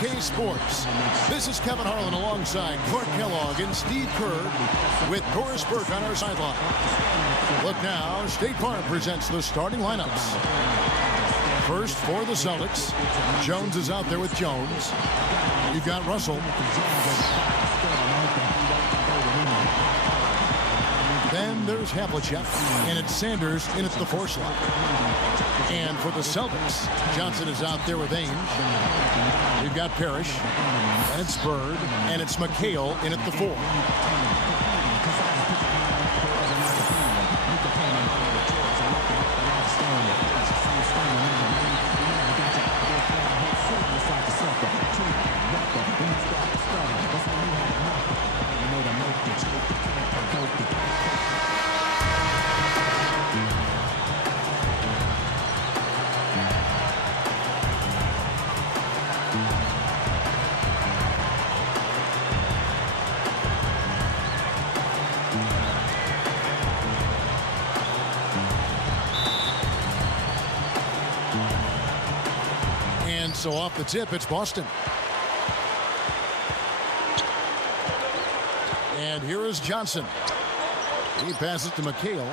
2K Sports. This is Kevin Harlan alongside Clark Kellogg and Steve Kerr with Doris Burke on our sideline. Look now, State Farm presents the starting lineups. First for the Celtics, Jones is out there with Jones. You've got Russell. Then there's Havlicek, and it's Sanders in at the 4 slot. And for the Celtics, Johnson is out there with Ainge. We've got Parrish, and it's Bird, and it's McHale in at the 4. So off the tip, it's Boston. And here is Johnson. He passes to McHale.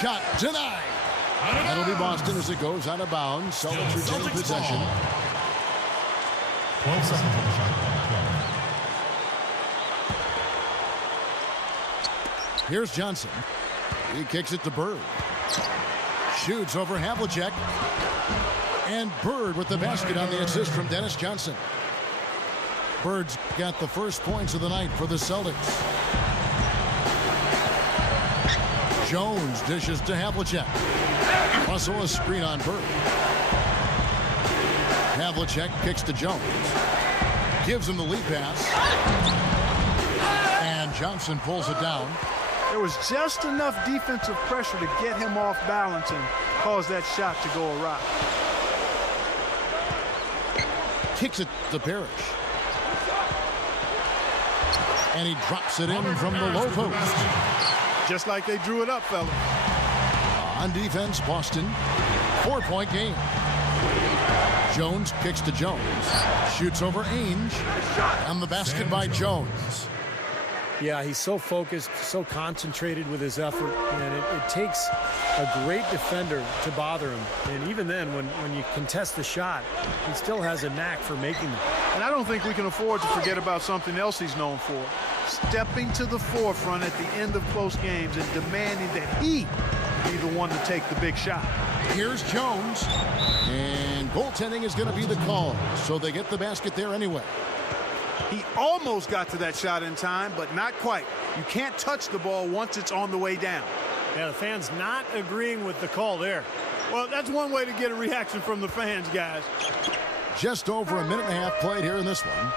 Shot denied. That'll be Boston as it goes out of bounds. Celtics retain possession. 12 seconds on the shot. Here's Johnson. He kicks it to Bird. Shoots over Havlicek. And Bird with the basket on the assist from Dennis Johnson. Bird's got the first points of the night for the Celtics. Jones dishes to Havlicek. Russell a screen on Bird. Havlicek kicks to Jones. Gives him the lead pass. And Johnson pulls it down. There was just enough defensive pressure to get him off balance and cause that shot to go awry. Kicks it to Parrish. And he drops it in from the low post. Just like they drew it up, fella. On defense, Boston. 4-point game. Jones kicks to Jones. Shoots over Ainge. On the basket by Jones. Yeah, he's so focused, so concentrated with his effort, and it takes a great defender to bother him. And even then, when you contest the shot, he still has a knack for making them. And I don't think we can afford to forget about something else he's known for. Stepping to the forefront at the end of close games and demanding that he be the one to take the big shot. Here's Jones. And goaltending is going to be the call, so they get the basket there anyway. He almost got to that shot in time, but not quite. You can't touch the ball once it's on the way down. Yeah, the fans not agreeing with the call there. Well, that's one way to get a reaction from the fans, guys. Just over a minute and a half played here in this one.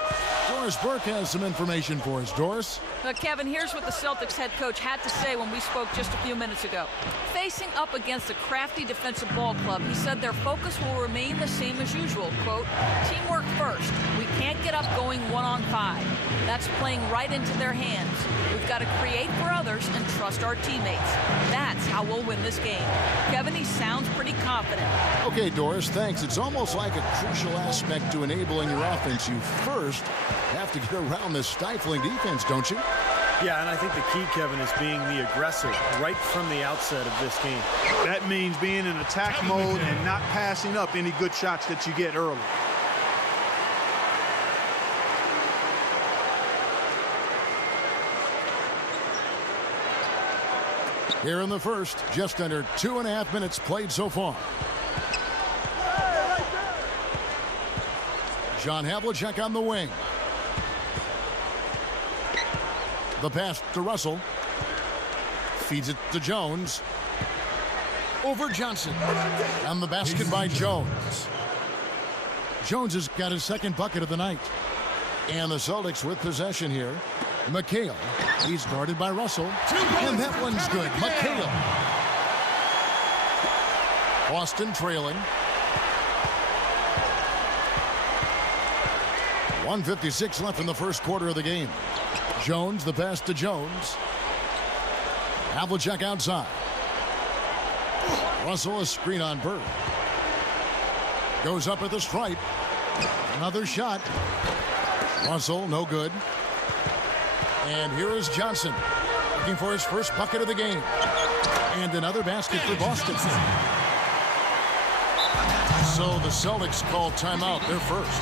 Doris Burke has some information for us. Doris? Kevin, here's what the Celtics head coach had to say when we spoke just a few minutes ago. Facing up against a crafty defensive ball club, he said their focus will remain the same as usual. Quote, teamwork first. We can't get up going 1-on-5. That's playing right into their hands. We've got to create for others and trust our teammates. That's how we'll win this game. Kevin, he sounds pretty confident. Okay, Doris, thanks. It's almost like a crucial aspect to enabling your offense. You first have to get around this stifling defense, don't you? Yeah, and I think the key, Kevin, is being the aggressor right from the outset of this game. That means being in attack mode and not passing up any good shots that you get early. Here in the first, just under 2.5 minutes played so far. John Havlicek on the wing. The pass to Russell. Feeds it to Jones. Over Johnson. And the basket by Jones. Jones has got his second bucket of the night. And the Celtics with possession here. McHale. He's guarded by Russell. And that one's good. McHale. Boston trailing. 1:56 left in the first quarter of the game. Jones, the pass to Jones. Havlicek outside. Russell, a screen on Bird. Goes up at the stripe. Another shot. Russell, no good. And here is Johnson, looking for his first bucket of the game. And another basket for Boston. So the Celtics call timeout, their first.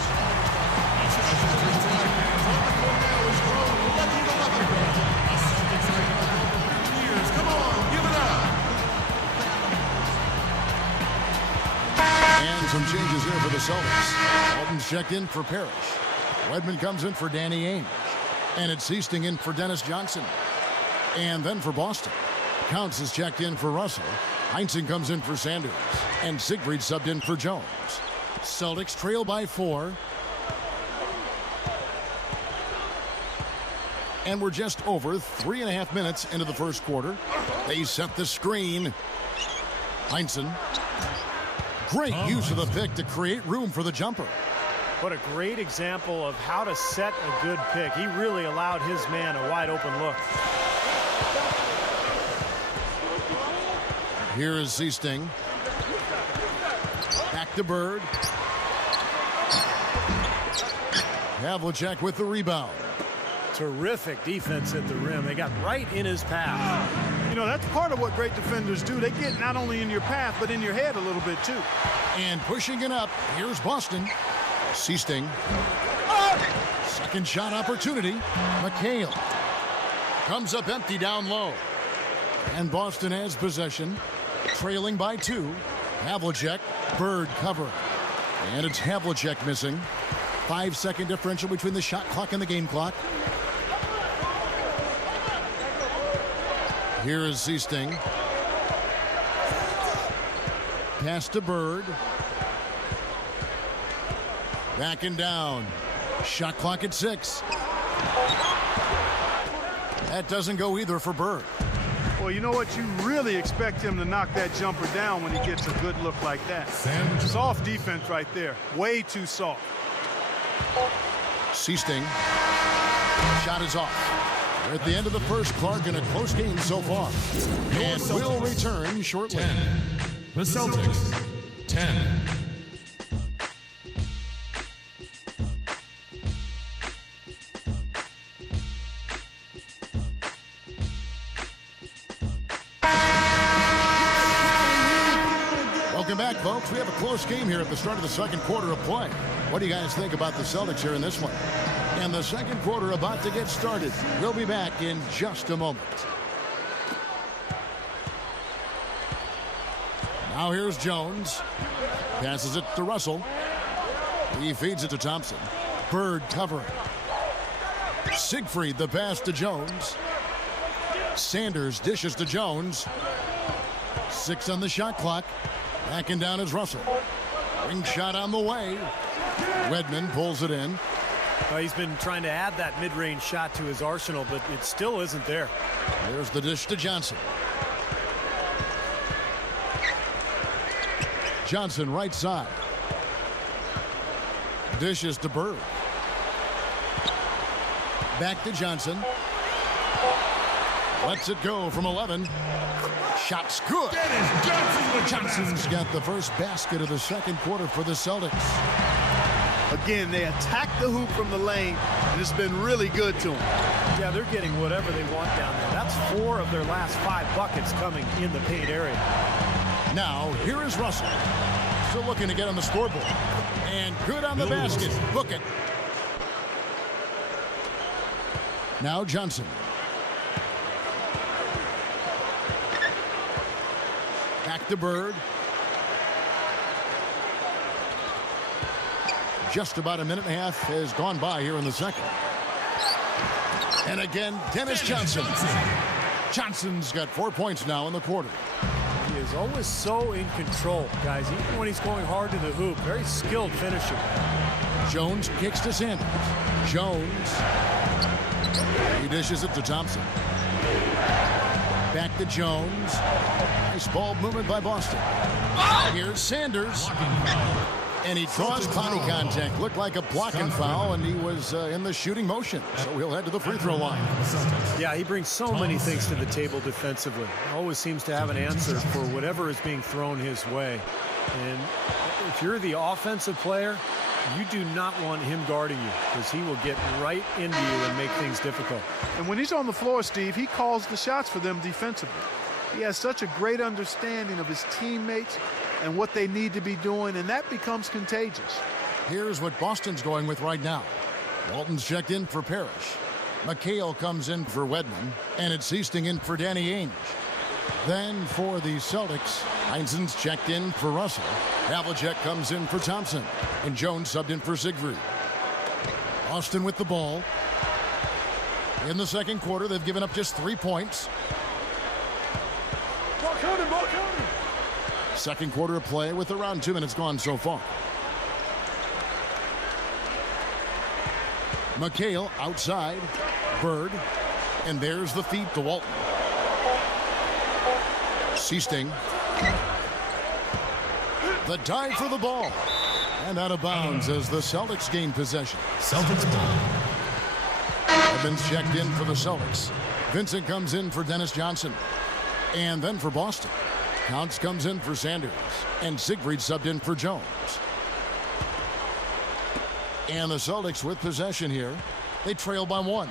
And some changes here for the Celtics. Walton's checked in for Parrish. Wedman comes in for Danny Ainge. And it's Seasting in for Dennis Johnson. And then for Boston, Counts is checked in for Russell. Heinsohn comes in for Sanders. And Siegfried subbed in for Jones. Celtics trail by 4. And we're just over 3.5 minutes into the first quarter. They set the screen. Heinsohn. Great use of the pick to create room for the jumper. What a great example of how to set a good pick. He really allowed his man a wide open look. Here is Seasting. Back to Bird. Havlicek with the rebound. Terrific defense at the rim. They got right in his path. You know, that's part of what great defenders do. They get not only in your path, but in your head a little bit, too. And pushing it up, here's Boston. Seasting. Second shot opportunity. McHale. Comes up empty down low. And Boston has possession. Trailing by 2. Havlicek. Bird covering. And it's Havlicek missing. 5-second differential between the shot clock and the game clock. Here is Seasting. Pass to Bird. Back and down. Shot clock at 6. That doesn't go either for Bird. Well, you know what? You really expect him to knock that jumper down when he gets a good look like that. Soft defense right there. Way too soft. Seasting. Shot is off. We're at the end of the first, Clark, in a close game so far. And we'll return shortly. 10. The Celtics. 10. Welcome back, folks. We have a close game here at the start of the second quarter of play. What do you guys think about the Celtics here in this one? And the second quarter about to get started. We'll be back in just a moment. Now here's Jones. Passes it to Russell. He feeds it to Thompson. Bird covering. Siegfried the pass to Jones. Sanders dishes to Jones. 6 on the shot clock. Backing down is Russell. Ring shot on the way. Wedman pulls it in. He's been trying to add that mid-range shot to his arsenal, but it still isn't there. There's the dish to Johnson. Johnson right side. Dishes to Bird. Back to Johnson. Lets it go from 11. Shot's good. Johnson's got the first basket of the second quarter for the Celtics. Again, they attack the hoop from the lane, and it's been really good to them. Yeah, they're getting whatever they want down there. That's 4 of their last 5 buckets coming in the paint area. Now, here is Russell. Still looking to get on the scoreboard. And good on the basket. Book it. Now Johnson. Back to Bird. Just about a minute and a half has gone by here in the second. And again, Dennis Johnson. Johnson's got 4 points now in the quarter. He is always so in control, guys, even when he's going hard to the hoop. Very skilled finisher. Jones kicks to Sanders. Jones. He dishes it to Thompson. Back to Jones. Nice ball movement by Boston. Here's Sanders. And he draws body contact. Looked like a blocking foul, and he was in the shooting motion. So he'll head to the free throw line. Yeah, he brings so many things to the table defensively. Always seems to have an answer for whatever is being thrown his way. And if you're the offensive player, You do not want him guarding you because he will get right into you and make things difficult. And when he's on the floor, Steve, he calls the shots for them defensively. He has such a great understanding of his teammates and what they need to be doing, and that becomes contagious. Here's what Boston's going with right now. Walton's checked in for Parrish. McHale comes in for Wedman, and it's Easting in for Danny Ainge. Then for the Celtics, Heinzen's checked in for Russell. Havlicek comes in for Thompson, and Jones subbed in for Siegfried. Boston with the ball. In the second quarter, they've given up just 3 points. Ball counting, ball counting. Second quarter of play with around 2 minutes gone so far. McHale outside. Bird. And there's the feed to Walton. Seasting. The dive for the ball. And out of bounds as the Celtics gain possession. Celtics ball. Evans checked in for the Celtics. Vincent comes in for Dennis Johnson. And then for Boston, Counts comes in for Sanders. And Siegfried subbed in for Jones. And the Celtics with possession here. They trail by 1.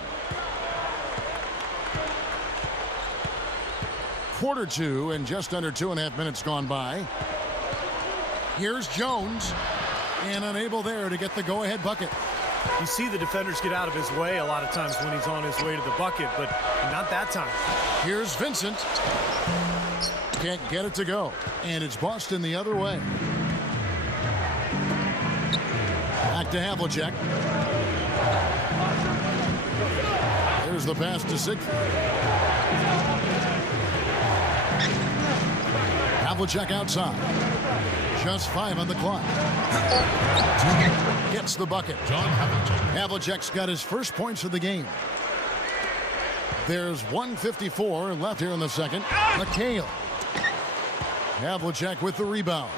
Quarter 2 and just under 2.5 minutes gone by. Here's Jones. And unable there to get the go-ahead bucket. You see the defenders get out of his way a lot of times when he's on his way to the bucket, but not that time. Here's Vincent. Can't get it to go. And it's Boston the other way. Back to Havlicek. There's the pass to Siegfried. Havlicek outside. Just 5 on the clock. Gets the bucket. John Havlicek. Havlicek's got his first points of the game. There's 1:54 left here in the second. McHale. Havlicek with the rebound.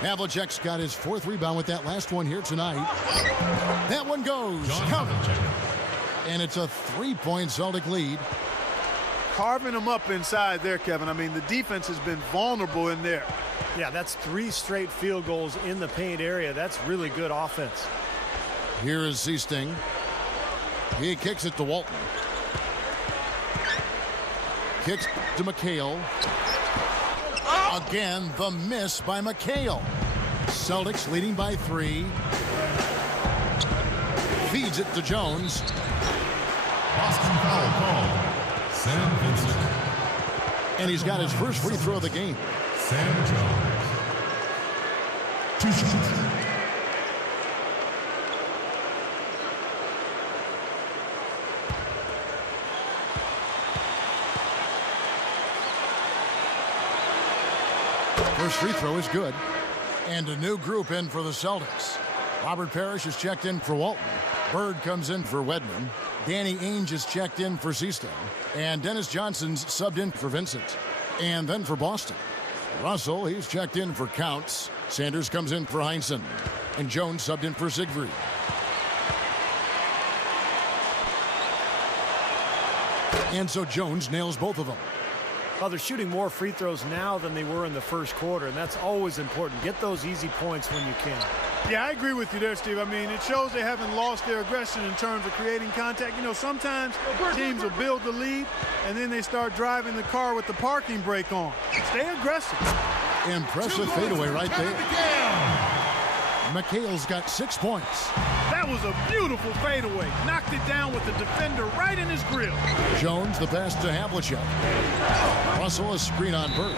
Havlicek's got his 4th rebound with that last one here tonight. That one goes. John Havlicek. And it's a 3-point Celtic lead. Carving them up inside there, Kevin. I mean, the defense has been vulnerable in there. Yeah, that's 3 straight field goals in the paint area. That's really good offense. Here is Seasting. He kicks it to Walton. Kicks to McHale. Again, the miss by McHale. Celtics leading by 3. Feeds it to Jones. Boston foul call. Sam Vincent. And he's got his first free throw of the game. Sam Jones. 2 shots. First free throw is good. And a new group in for the Celtics. Robert Parrish is checked in for Walton. Bird comes in for Wedman. Danny Ainge is checked in for Seaston. And Dennis Johnson's subbed in for Vincent. And then for Boston, Russell, he's checked in for Counts. Sanders comes in for Heinzen. And Jones subbed in for Siegfried. And so Jones nails both of them. Well, they're shooting more free throws now than they were in the first quarter, and that's always important. Get those easy points when you can. Yeah, I agree with you there, Steve. I mean, it shows they haven't lost their aggression in terms of creating contact. You know, sometimes teams will build the lead, and then they start driving the car with the parking brake on. Stay aggressive. Impressive fadeaway right there. McHale's got 6 points. That was a beautiful fadeaway. Knocked it down with the defender right in his grill. Jones, the pass to Havlicek. Russell, a screen on Bird.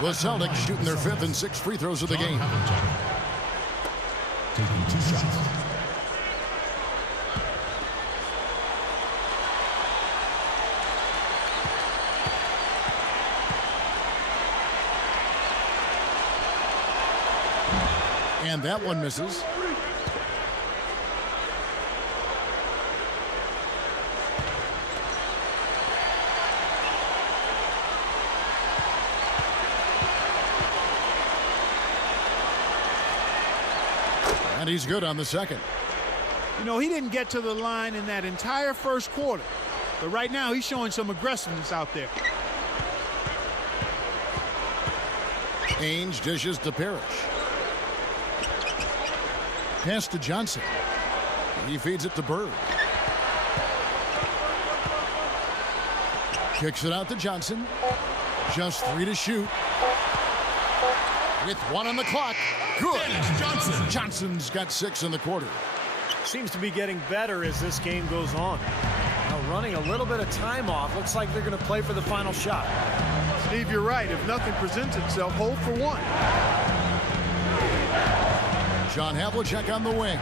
The Celtics shooting their 5th and 6th free throws of the game. Taking 2 shots. And that one misses. And he's good on the second. You know, he didn't get to the line in that entire first quarter. But right now, he's showing some aggressiveness out there. Ainge dishes to Parrish. Pass to Johnson. He feeds it to Bird. Kicks it out to Johnson. Just 3 to shoot. With 1 on the clock. Good. Johnson. Johnson's got 6 in the quarter. Seems to be getting better as this game goes on. Now running a little bit of time off. Looks like they're going to play for the final shot. Steve, you're right. If nothing presents itself, hold for 1. John Havlicek on the wing.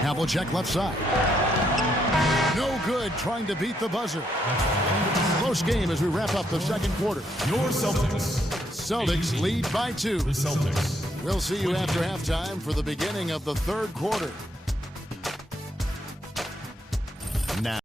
Havlicek left side. No good trying to beat the buzzer. Close game as we wrap up the second quarter. Your Celtics. Celtics lead by 2. The Celtics. We'll see you after halftime for the beginning of the third quarter. Now.